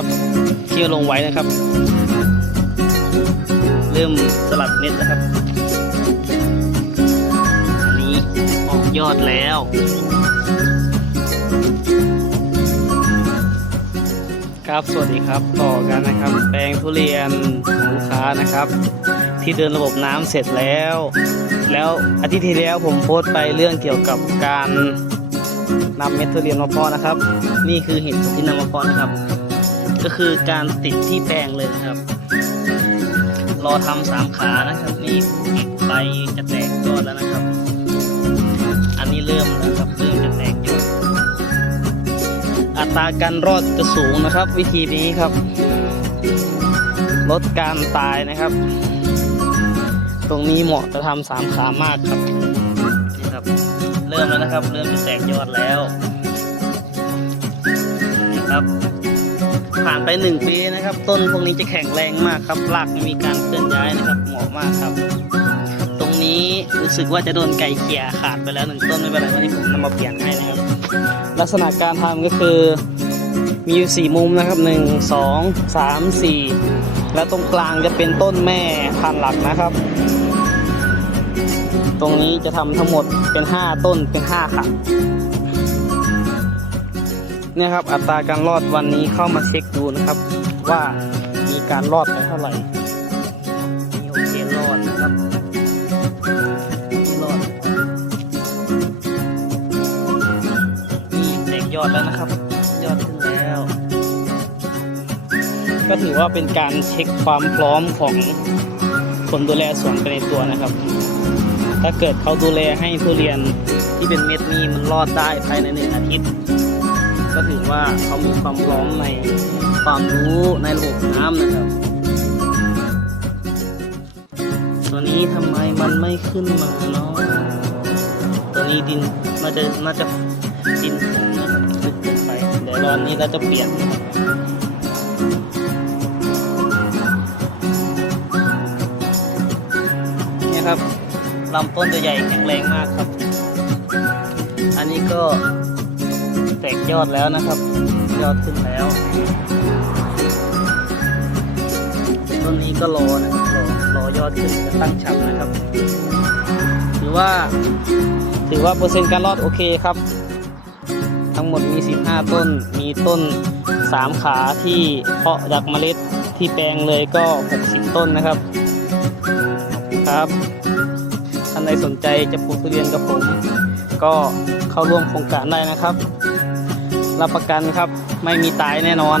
นะครับที่ลงไว้นะครับ เริ่มสลัดเม็ดแล้วครับอันนี้ออกยอดแล้วครับสวัสดีครับ ต่อกันนะครับ แปลงทุเรียนของลูกค้านะครับ ที่เดินระบบน้ำเสร็จแล้ว แล้วอาทิตย์ที่แล้วผมโพสต์ไปเรื่องเกี่ยวกับการนำเม็ดทุเรียนมาเพาะนะครับ นี่คือเหตุผลที่นำมาเพาะนะครับ ก็คือการติดที่แปลงเลยนะครับ รอทำสามขานะครับ นี่ใบจะแตกยอดแล้วนะครับ อันนี้เริ่มแล้วครับเริ่มจะแตกยอดอัตราการรอดจะสูงนะครับ วิธีนี้ครับ ลดการตายนะครับ ตรงนี้เหมาะจะทำสามขามากครับนี่ครับ เริ่มแล้วนะครับ เริ่มจะแตกยอดแล้วนี่ครับ ผ่านไปหนึ่งปีนะครับ ต้นพวกนี้จะแข็งแรงมากครับรากมีการเคลื่อนย้ายนะครับเหมาะมากครับ ตรงนี้รู้สึกว่าจะโดนไก่เขี่ยขาดไปแล้วหนึ่งต้นไม่เป็นไรวันนี้ผมนำมาเปลี่ยนให้นะครับ ลักษณะการทำก็คือมีอยู่สี่มุมนะครับหนึ่งสองสามสี่แล้วตรงกลางจะเป็นต้นแม่พันหลักนะครับ ตรงนี้จะทำทั้งหมดเป็นห้าต้นเป็นห้าขัน เนี่ยครับอัตราการรอดวันนี้เข้ามาเช็คดูนะครับ ว่ามีการรอดไปเท่าไหร่มีโอเครอดนะครับรอดนี่แตกยอดแล้วนะครับ ยอดขึ้นแล้ว ก็ถือว่าเป็นการเช็คความพร้อมของคนดูแลสวนไปในตัวนะครับ ถ้าเกิดเขาดูแลให้ทุเรียนที่เป็นเม็ดนี้มันรอดได้ภายในหนึ่งอาทิตย์ ก็ถือว่าเขามีความพร้อมในความรู้ในระบบน้ำนะครับ ตัวนี้ทำไมมันไม่ขึ้นมาเนาะตัวนี้ดินน่าจะน่าจะดินผมนะครับลึกเกินไปเดี๋ยวรอนนี้เราจะเปลี่ยนเนี่ยครับลำต้นจะใหญ่แข็งแรงมากครับ อันนี้ก็ แตกยอดแล้วนะครับ ยอดขึ้นแล้ว ต้นนี้ก็รอนะครับรอรอยอดขึ้นจะตั้งฉับนะครับ ถือว่า ถือว่าเปอร์เซ็นต์การรอดโอเคครับ ทั้งหมดมี 15 ต้น มีต้น 3 ขาที่เพาะจากเมล็ดที่แปลงเลยก็ 60 ต้นนะครับ ครับท่านใดสนใจจะปลูกทุเรียนกับผม ก็เข้าร่วมโครงการได้นะครับ รับประกันครับ ไม่มีตายแน่นอน